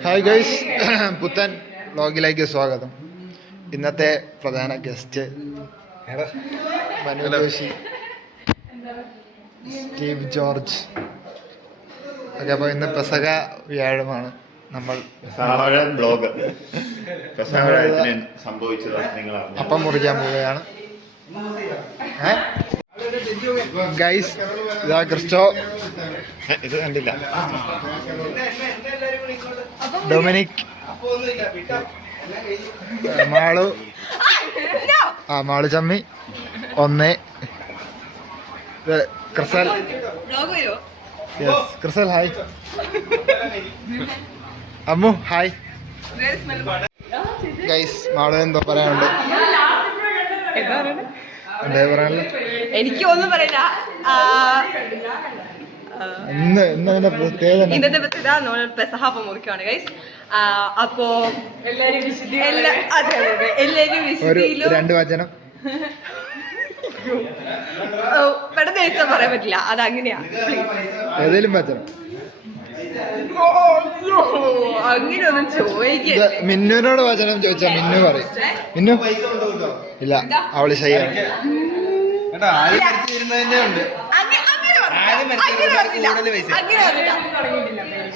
Hi guys, പുത്തൻ വ്ലോഗിലേക്ക് സ്വാഗതം. ഇന്നത്തെ പ്രധാന ഗസ്റ്റ് മനു ജോഷി, സ്റ്റീവ് ജോർജ് ഓക്കെ. അപ്പോൾ ഇന്ന് പെസക വ്യാഴമാണ്. നമ്മൾ ബ്ലോഗ് സംഭവിച്ചത് അപ്പം മുറിക്കാൻ പോവുകയാണ്. ഗൈസ്, ഇതാ ക്രിസ്റ്റോ, ഇത് കണ്ടില്ല, ഡൊമിനിക്, മാളു, മാളു ചമ്മി, ഒന്ന് ക്രിസൽ. ക്രിസൽ hi. Ammu hi. Guys, Malu എന്തോ പറയാനുണ്ട്? എന്താ പറയാനുള്ളത്? എനിക്ക് ഒന്നും പറയില്ല. ഇന്നത്തെ പ്രത്യേകത നമ്മൾ പെസഹാപ്പം മുറിക്കുവാണ് ഗൈസ്. അപ്പോ എല്ലാരും വിശുദ്ധിയിലും രണ്ട് വചനം പെട്ടെന്ന് ചോദിച്ചാൽ പറയാൻ പറ്റില്ല, അതങ്ങനെയാ. ഏതെങ്കിലും വചനം അങ്ങനെയൊന്നും ചോദിക്കില്ല. മിന്നുവിനോട് വചനം ചോദിച്ചാ മിന്നു പറയും. മിന്നു ഇല്ല, അവള് ശരിയാണ്.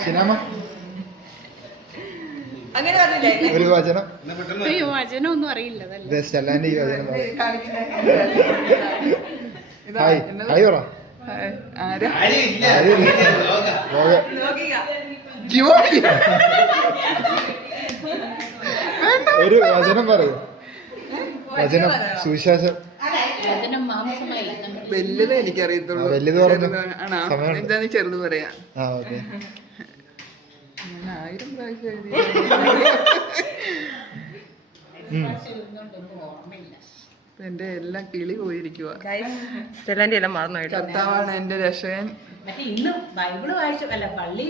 സിനിമ ഒരു വചനം. വചനമൊന്നും അറിയില്ല. സ്റ്റെല്ലാന്റെ ഈ വചനം ഹായ് ഹായ് പറ. ഒരു വചനം പറയൂ. വചനം, സുവിശേഷം. വലുത് എനിക്കറിയത്തുള്ളൂ. വലുത് പറഞ്ഞു. എന്താന്ന് ചെറുത് പറയാം. ഓക്കെ. ഞാൻ 1000 പ്രാവശ്യം എഴുതി. എന്റെ എല്ലാം കിളി പോയിരിക്കുക. എല്ലാം മറന്നു. കർത്താവാണ് എന്റെ രക്ഷകൻ. ഇന്ന് ബൈബിള് വായിച്ചല്ല, പള്ളി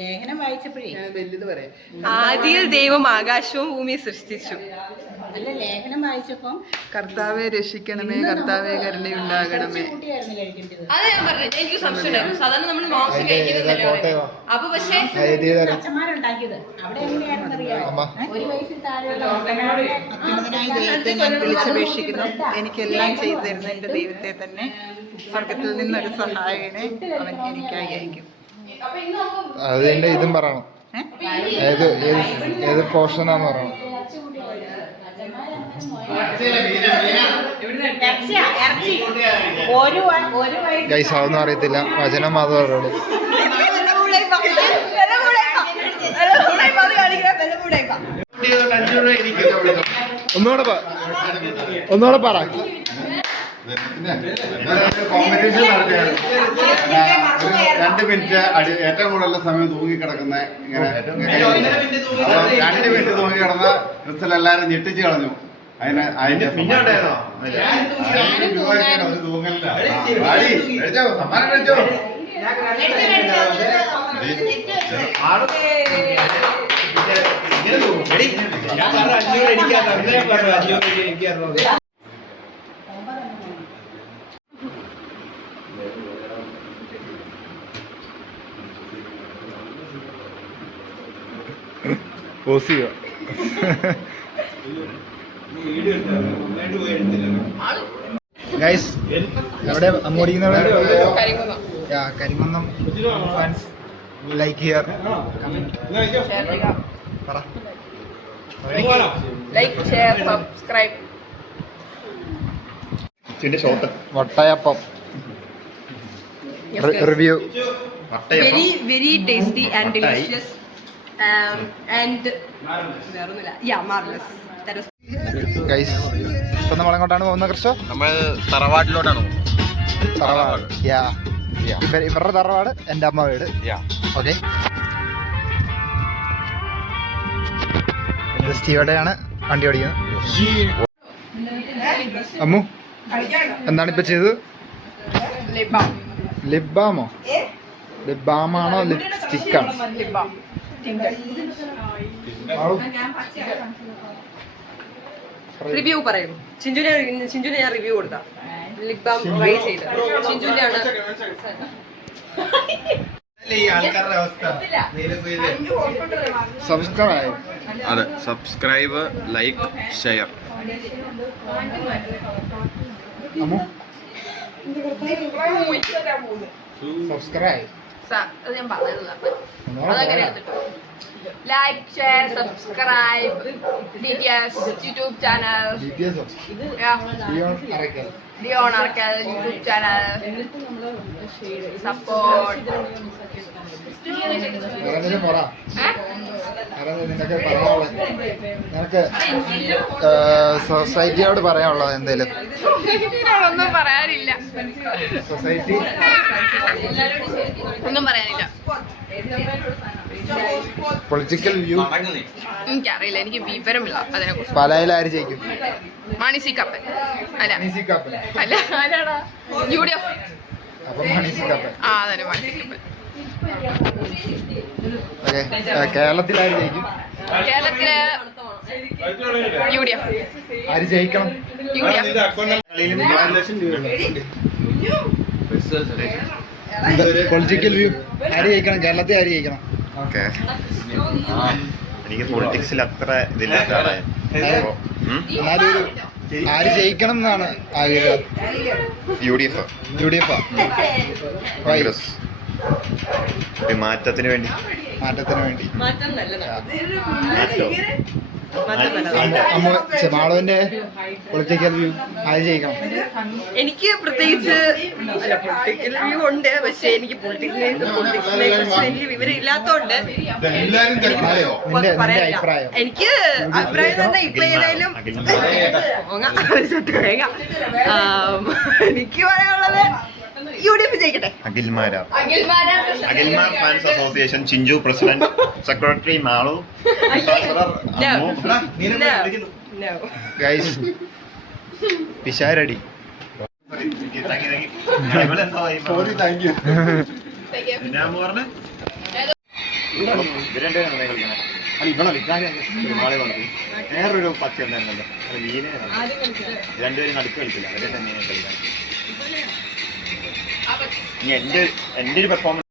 ലേഖനം വായിച്ചപ്പോഴേ ഞാൻ വലുത് പറയാം. ആദിയിൽ ദൈവം ആകാശവും ഭൂമിയും സൃഷ്ടിച്ചു. അല്ല, ലേഖനം വായിച്ചപ്പോ കർത്താവെ രക്ഷിക്കണമേ, കർത്താവെ കരുണയുണ്ടാകണമേ. അത് ഞാൻ പറഞ്ഞു. എനിക്ക് സംശയമുണ്ടായിരുന്നു. സാധാരണ നമ്മൾ മാംസം കഴിക്കുന്നില്ലല്ലോ. അപ്പൊ പക്ഷേ അച്ഛന്മാരുണ്ടാക്കിയത് അവിടെ എങ്ങനെയാണെന്ന് അറിയാമോ? ഒരു വയസ്സിൽ താഴെയുള്ള അത്യുന്നതനായ ദൈവത്തെ ഞാൻ വിളിച്ചപേക്ഷിക്കുന്നു. എനിക്കെല്ലാം ചെയ്തു തരുന്ന എന്റെ ദൈവത്തെ തന്നെ സ്വർഗത്തിൽ നിന്നൊരു സഹായകനെ അവൻ എനിക്കായി അയക്കും. അതിന്റെ ഇതും പറയണം. ഏത് പോർഷനാന്ന് പറയണം. ഗൈസ്, അതൊന്നും അറിയത്തില്ല. വചനം മാത്രമേ അറിയുള്ളൂ. ഒന്നുകൂടെ പറ. കോമ്പറ്റീഷൻ നടത്തിയാണ്. 2 മിനിറ്റ് ഏറ്റവും കൂടുതൽ സമയം തൂങ്ങിക്കിടക്കുന്ന ഇങ്ങനെ 2 മിനിറ്റ് തൂങ്ങിക്കിടന്ന ക്രിസ്റ്റൽ എല്ലാരും ഞെട്ടിച്ച് കളഞ്ഞു. അതിന്റെ സമ്മാനം കഴിച്ചോ. പോസ് ചെയ്യുക. ഗൈസ്, എവിടെ അമ്മോടിക്കുന്നവിടെ? കരിമന്നം ഫാൻസ്, ലൈക്ക് ഹിയർ, പറ. Like, share, subscribe. Vattayappam review. Very very tasty and delicious and marvellous. Guys, ഇപ്പൊ നമ്മൾ എങ്ങോട്ടാണ് പോകുന്നത് ക്രിസ്റ്റോ? നമ്മൾ തറവാട്ടിലോട്ടാണ് തറവാട്. ഇവരുടെ തറവാട്, എൻ്റെ അമ്മ വീട്. ഓക്കെ. സ്റ്റീവടെയാണ് വണ്ടി ഓടിക്കുന്നത്. അമ്മു, എന്താണ് ഇപ്പൊ ചെയ്തത്? ലിപ് ബാമോ? ലിപ് ബാമാണോ ലിപ്സ്റ്റിക്കാണോ? റിവ്യൂ പറയും. ചിഞ്ചുനെ ഞാൻ റിവ്യൂ കൊടുത്ത ലിപ് ബാം ട്രൈ ചെയ്ത് ചിഞ്ചുന്റെ ആണ്. സബ്സ്ക്രൈബ്. അതെ, സബ്സ്ക്രൈബ്, ലൈക്ക്, ഷെയർ. സബ്സ്ക്രൈബ്. അത് ഞാൻ പറഞ്ഞത് അതങ്ങനെ like, share, subscribe, DTS YouTube channel, Dion Arakkal YouTube channel, support. നിനക്ക് സൊസൈറ്റിയോട് പറയാനുള്ളത് എന്തേലും? ഒന്നും പറയാനില്ല, സൊസൈറ്റി ഒന്നും പറയാനില്ല. പൊളിറ്റിക്കൽ വ്യൂ എനിക്കറിയില്ല, എനിക്ക് വിവരമില്ല അതിനെ കുറിച്ച്. പാലായിൽ ആര് ജയിക്കും? മാണി സി കപ്പൻ അല്ല അല്ല ആരാടാ? UDF. അപ്പൊ മാണി സി കാപ്പൻ. ആ അതന്നെ, മാണി സി കപ്പൻ. ഓക്കെ, കേരളത്തിൽ ആര് ജയിക്കും? കേരളത്തില് UDF. ആര് ജയിക്കണം? UDF. പൊളിറ്റിക്കൽ വ്യൂ ആര് ജയിക്കണം? കേരളത്തിൽ ആര് ജയിക്കണം? ഓക്കെ, എനിക്ക് പൊളിറ്റിക്സിൽ അത്ര ഇതില്ലാത്ത ആളാണ്. എന്നാലും ഒരു ആര് ജയിക്കണം എന്നാണ് ആഗ്രഹം. UDF, UDF കോൺഗ്രസ്, മാറ്റത്തിന് വേണ്ടി. മാറ്റത്തിന് വേണ്ടി. മാറ്റം നല്ലതാണ്. മാളവിന്റെ പൊളിറ്റിക്കൽ വ്യൂ ആര് ജയിക്കണം? എനിക്ക് പ്രത്യേകിച്ച് പൊളിറ്റിക്കൽ വ്യൂ ഉണ്ട്, പക്ഷെ എനിക്ക് പൊളിറ്റിക്സിനെ കുറിച്ച് വലിയ വിവരം ഇല്ലാത്തോണ്ട് നിന്റെ പറയാനില്ല. അഭിപ്രായം? എനിക്ക് അഭിപ്രായം തന്നെ ഇപ്പൊ ഏതായാലും എനിക്ക് പറയാനുള്ളത് UDF ജയിക്കട്ടെ. അഖിൽമാർ fans association, Chinchu president, secretary Malu, guys Pisharody. വേറൊരു പച്ച ഉണ്ടായിരുന്നല്ലോ, രണ്ടുപേരും നടുക്ക് കളിക്കില്ല, അവരെ തന്നെ കളിക്കാൻ. എന്റെ ഒരു പെർഫോമൻസ്